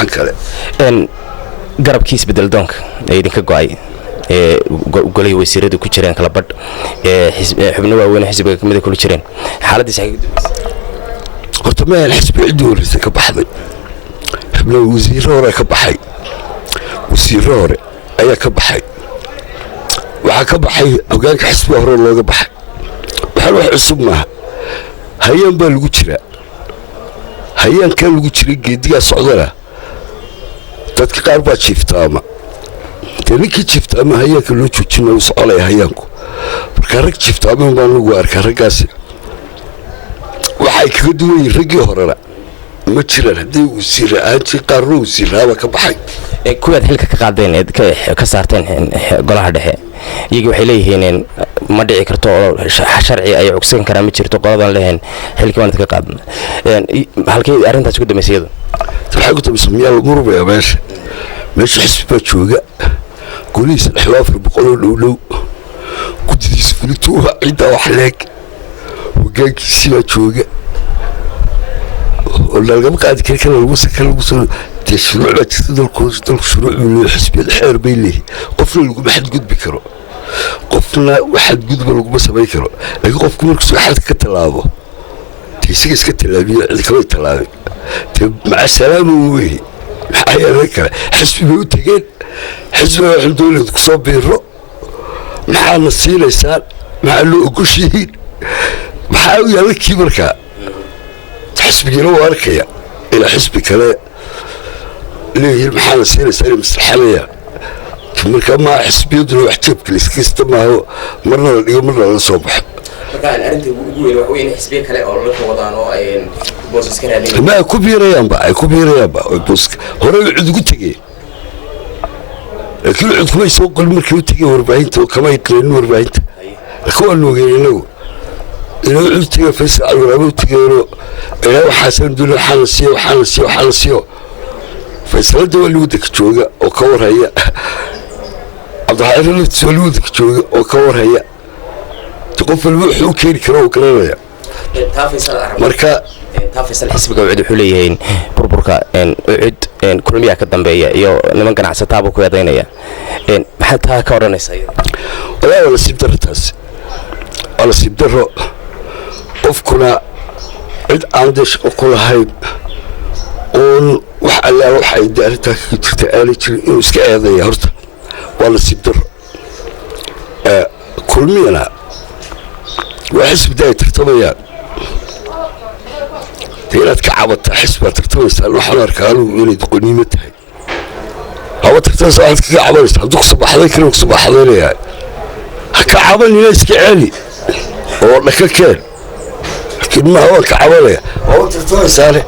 waxaan kale garabkiis bedel doonka ee idinka go'ay golay wasiiradu ku jireen kala badh xubno waaweyn xisbiga kamid ku jireen xaaladiisa ay horta ma xisbi cid warisa ka baxday xubno wasiiro hore ka baxay wasiiro hore ayaa ka baxay waxa ka baxay hogaanka xisbiga hore looga baxay waxa wax cusub ma hayaan baa lagu jiraa hayaan kan lagu jiray geediga socdana dadka qaar baa jiiftaama ninkii jiiftaama hayaanka loo joojinayo u soconaya hayaanku marka rag jiiftaama baan lagu arkaa raggaasi waxay kaga duwan yihiin raggii horena ma jiraan haddii wasiir aanti qaarro wasiiraaba ka baxay kuwaad xilka ka qaadeen ka saarteen golaha dhexe iyagii waxay leeyihiin ma dhici karto oo sharci ay cugsan karaan ma jirto qoladan leheen xilkii waan ka qaadna halkii arrintaas ku dhameysayadu waxay ku dambeysay miyaa lagu rubeeyaa meesha xisbi baa jooga golihiisa dhexwaafar boqoloo dhowdhow guddidiisa fulituuha ciddaa wax leeg hogaankiisii baa jooga oo lagama qaadi kari kana lagu soo dee shuruuc baa jirta dalku shuruuc buu leeyahay xisbiyada xeer bay leeyihin qofna laguma xadgudbi karo qofna wax xadgudba laguma samayn karo laakiin qofku markuu xadka ka tallaabo dee isaga iska tallaabiya cid kale tallaabay dee maca salaama weeye maxaa yeelay kale xisbi bay u tegeen xisbiga waxaan dowladda kusoo biiro maxaadna siinaysaan maxaa loo ogoshihiin maxaa u yaalla kii markaa xisbigiina u arkaya ilaa xisbi kale leeyihiin maxaana siinaysaa inay maslaxanayaan markaa maa xisbiyaduna wax jeebka liskista maaho marna la dhigo marna la soo baxo ma ay ku biirayaanba booska hore cid ugu tegeen laakiin cid kumay soo qolin markay u tegeen warbaahinta oo kamay qeenin warbaahinta laakiin waa noogeen inagu inuu cid tegeen faysal alwaraaba u tegeenoo ilaa waxaasan dul waxaan la siiyo faysalada waa lagu daka jooga oo ka warhaya cabdiraxmaan laftiis waa lagu daka jooga oo ka warhaya qof walba wuxuu keeni karo oo garanaya marka faysal xisbiga cid wuxuu leeyahay burburka cid kulmiya ka dambeeya iyo niman ganacsataaba ku yadeynaya maxaa taa ka oranaysaa wala nasiib darro taas wala nasiib darro qofkuna cid aan deesh ku lahayn oo wax alla waxay daarta ka jirta aanay jirin inuu iska eedeeyo horta waa nasiib darro kulmiyana waa xisbi daay tartamayaan inaad ka cabataa xisbaa tartamaysaan waxaan arkaa anugu inay doqoniimo tahay haba tartamaysa waxaad kaga cabanaysa hadduu kusubaxday kale kusubaxdaynayaa ha ka cabanina iska celi oo dhaka keen laakiin maaha waan ka cabanaya haba tartamaysaane